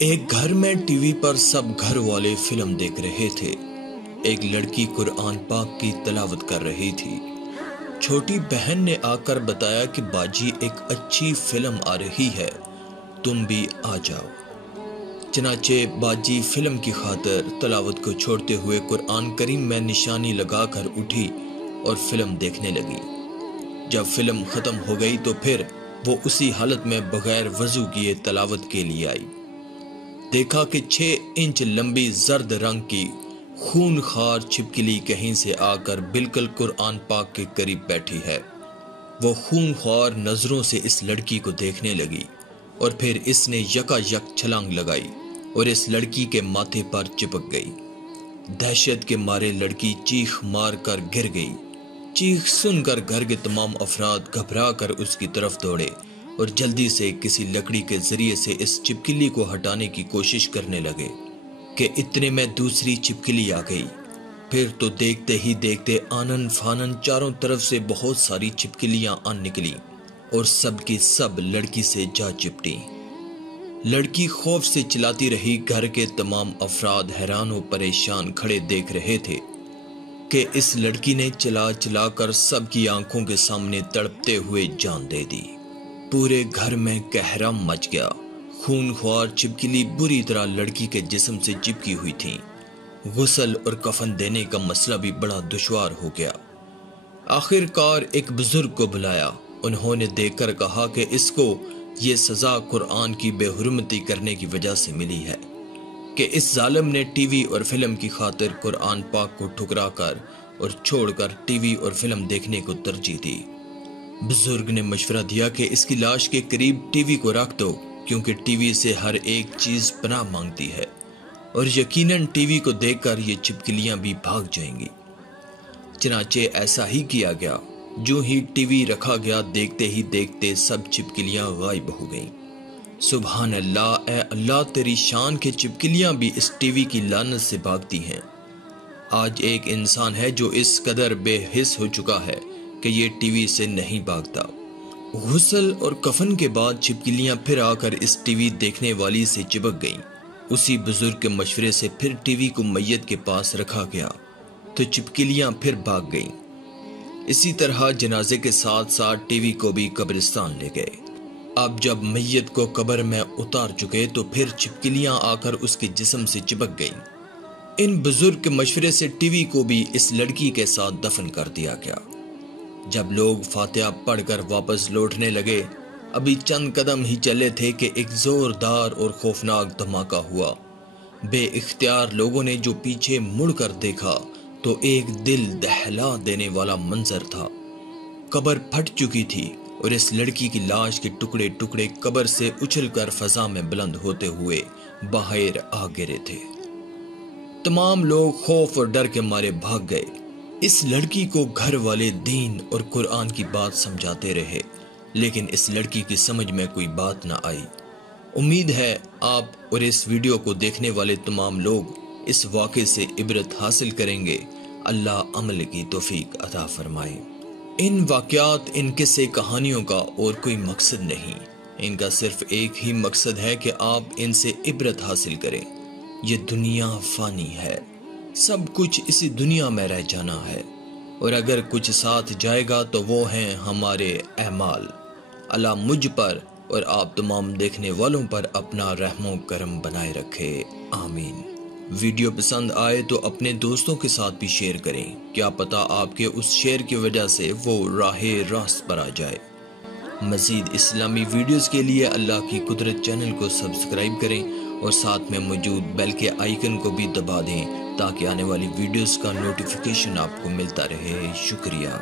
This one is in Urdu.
ایک گھر میں ٹی وی پر سب گھر والے فلم دیکھ رہے تھے۔ ایک لڑکی قرآن پاک کی تلاوت کر رہی تھی۔ چھوٹی بہن نے آ کر بتایا کہ باجی ایک اچھی فلم آ رہی ہے، تم بھی آ جاؤ۔ چنانچہ باجی فلم کی خاطر تلاوت کو چھوڑتے ہوئے قرآن کریم میں نشانی لگا کر اٹھی اور فلم دیکھنے لگی۔ جب فلم ختم ہو گئی تو پھر وہ اسی حالت میں بغیر وضو کیے تلاوت کے لیے آئی۔ دیکھا کہ 6 انچ لمبی زرد رنگ کی خونخوار چھپکلی کہیں سے آ کر بالکل قرآن پاک کے قریب بیٹھی ہے۔ وہ خونخوار نظروں سے اس لڑکی کو دیکھنے لگی اور پھر اس نے یکا یک چھلانگ لگائی اور اس لڑکی کے ماتھے پر چپک گئی۔ دہشت کے مارے لڑکی چیخ مار کر گر گئی۔ چیخ سن کر گھر کے تمام افراد گھبرا کر اس کی طرف دوڑے اور جلدی سے کسی لکڑی کے ذریعے سے اس چھپکلی کو ہٹانے کی کوشش کرنے لگے کہ اتنے میں دوسری چھپکلی آ گئی۔ پھر تو دیکھتے ہی دیکھتے آنن فانن چاروں طرف سے بہت ساری چھپکلیاں آن نکلی اور سب کی سب لڑکی سے جا چپٹی۔ لڑکی خوف سے چلاتی رہی۔ گھر کے تمام افراد حیران و پریشان کھڑے دیکھ رہے تھے کہ اس لڑکی نے چلا چلا کر سب کی آنکھوں کے سامنے تڑپتے ہوئے جان دے دی۔ پورے گھر میں قہرہ مچ گیا۔ خونخوار چھپکلی بری طرح لڑکی کے جسم سے چپکی ہوئی تھی۔ غسل اور کفن دینے کا مسئلہ بھی بڑا دشوار ہو گیا۔ آخر کار ایک بزرگ کو بلایا۔ انہوں نے دیکھ کر کہا کہ اس کو یہ سزا قرآن کی بے حرمتی کرنے کی وجہ سے ملی ہے کہ اس ظالم نے ٹی وی اور فلم کی خاطر قرآن پاک کو ٹھکرا کر اور چھوڑ کر ٹی وی اور فلم دیکھنے کو ترجیح دی۔ بزرگ نے مشورہ دیا کہ اس کی لاش کے قریب ٹی وی کو رکھ دو، کیونکہ ٹی وی سے ہر ایک چیز پناہ مانگتی ہے اور یقیناً ٹی وی کو دیکھ کر یہ چھپکلیاں بھی بھاگ جائیں گی۔ چنانچہ ایسا ہی کیا گیا۔ جو ہی ٹی وی رکھا گیا، دیکھتے ہی دیکھتے سب چھپکلیاں غائب ہو گئیں۔ سبحان اللہ، اے اللہ تیری شان کے چھپکلیاں بھی اس ٹی وی کی لعنت سے بھاگتی ہیں۔ آج ایک انسان ہے جو اس قدر بے حس ہو چکا ہے کہ یہ ٹی وی سے نہیں بھاگتا۔ غسل اور کفن کے بعد چھپکلیاں پھر آ کر اس ٹی وی دیکھنے والی سے چپک گئیں۔ اسی بزرگ کے مشورے سے پھر ٹی وی کو میت کے پاس رکھا گیا تو چھپکلیاں پھر بھاگ گئیں۔ اسی طرح جنازے کے ساتھ ساتھ ٹی وی کو بھی قبرستان لے گئے۔ اب جب میت کو قبر میں اتار چکے تو پھر چھپکلیاں آ کر اس کے جسم سے چپک گئیں۔ ان بزرگ کے مشورے سے ٹی وی کو بھی اس لڑکی کے ساتھ دفن کر دیا گیا۔ جب لوگ فاتحہ پڑھ کر واپس لوٹنے لگے، ابھی چند قدم ہی چلے تھے کہ ایک زوردار اور خوفناک دھماکہ ہوا۔ بے اختیار لوگوں نے جو پیچھے مڑ کر دیکھا تو ایک دل دہلا دینے والا منظر تھا۔ قبر پھٹ چکی تھی اور اس لڑکی کی لاش کے ٹکڑے ٹکڑے قبر سے اچھل کر فضا میں بلند ہوتے ہوئے باہر آ گرے تھے۔ تمام لوگ خوف اور ڈر کے مارے بھاگ گئے۔ اس لڑکی کو گھر والے دین اور قرآن کی بات سمجھاتے رہے، لیکن اس لڑکی کی سمجھ میں کوئی بات نہ آئی۔ امید ہے آپ اور اس ویڈیو کو دیکھنے والے تمام لوگ اس واقعے سے عبرت حاصل کریں گے۔ اللہ عمل کی توفیق عطا فرمائے۔ ان واقعات، ان قصے کہانیوں کا اور کوئی مقصد نہیں، ان کا صرف ایک ہی مقصد ہے کہ آپ ان سے عبرت حاصل کریں۔ یہ دنیا فانی ہے، سب کچھ اسی دنیا میں رہ جانا ہے، اور اگر کچھ ساتھ جائے گا تو وہ ہیں ہمارے اعمال۔ اللہ مجھ پر اور آپ تمام دیکھنے والوں پر اپنا رحم و کرم بنائے رکھے، آمین۔ ویڈیو پسند آئے تو اپنے دوستوں کے ساتھ بھی شیئر کریں، کیا پتہ آپ کے اس شیئر کی وجہ سے وہ راہ راست پر آ جائے۔ مزید اسلامی ویڈیوز کے لیے اللہ کی قدرت چینل کو سبسکرائب کریں اور ساتھ میں موجود بیل کے آئیکن کو بھی دبا دیں تاکہ آنے والی ویڈیوز کا نوٹیفیکیشن آپ کو ملتا رہے۔ شکریہ۔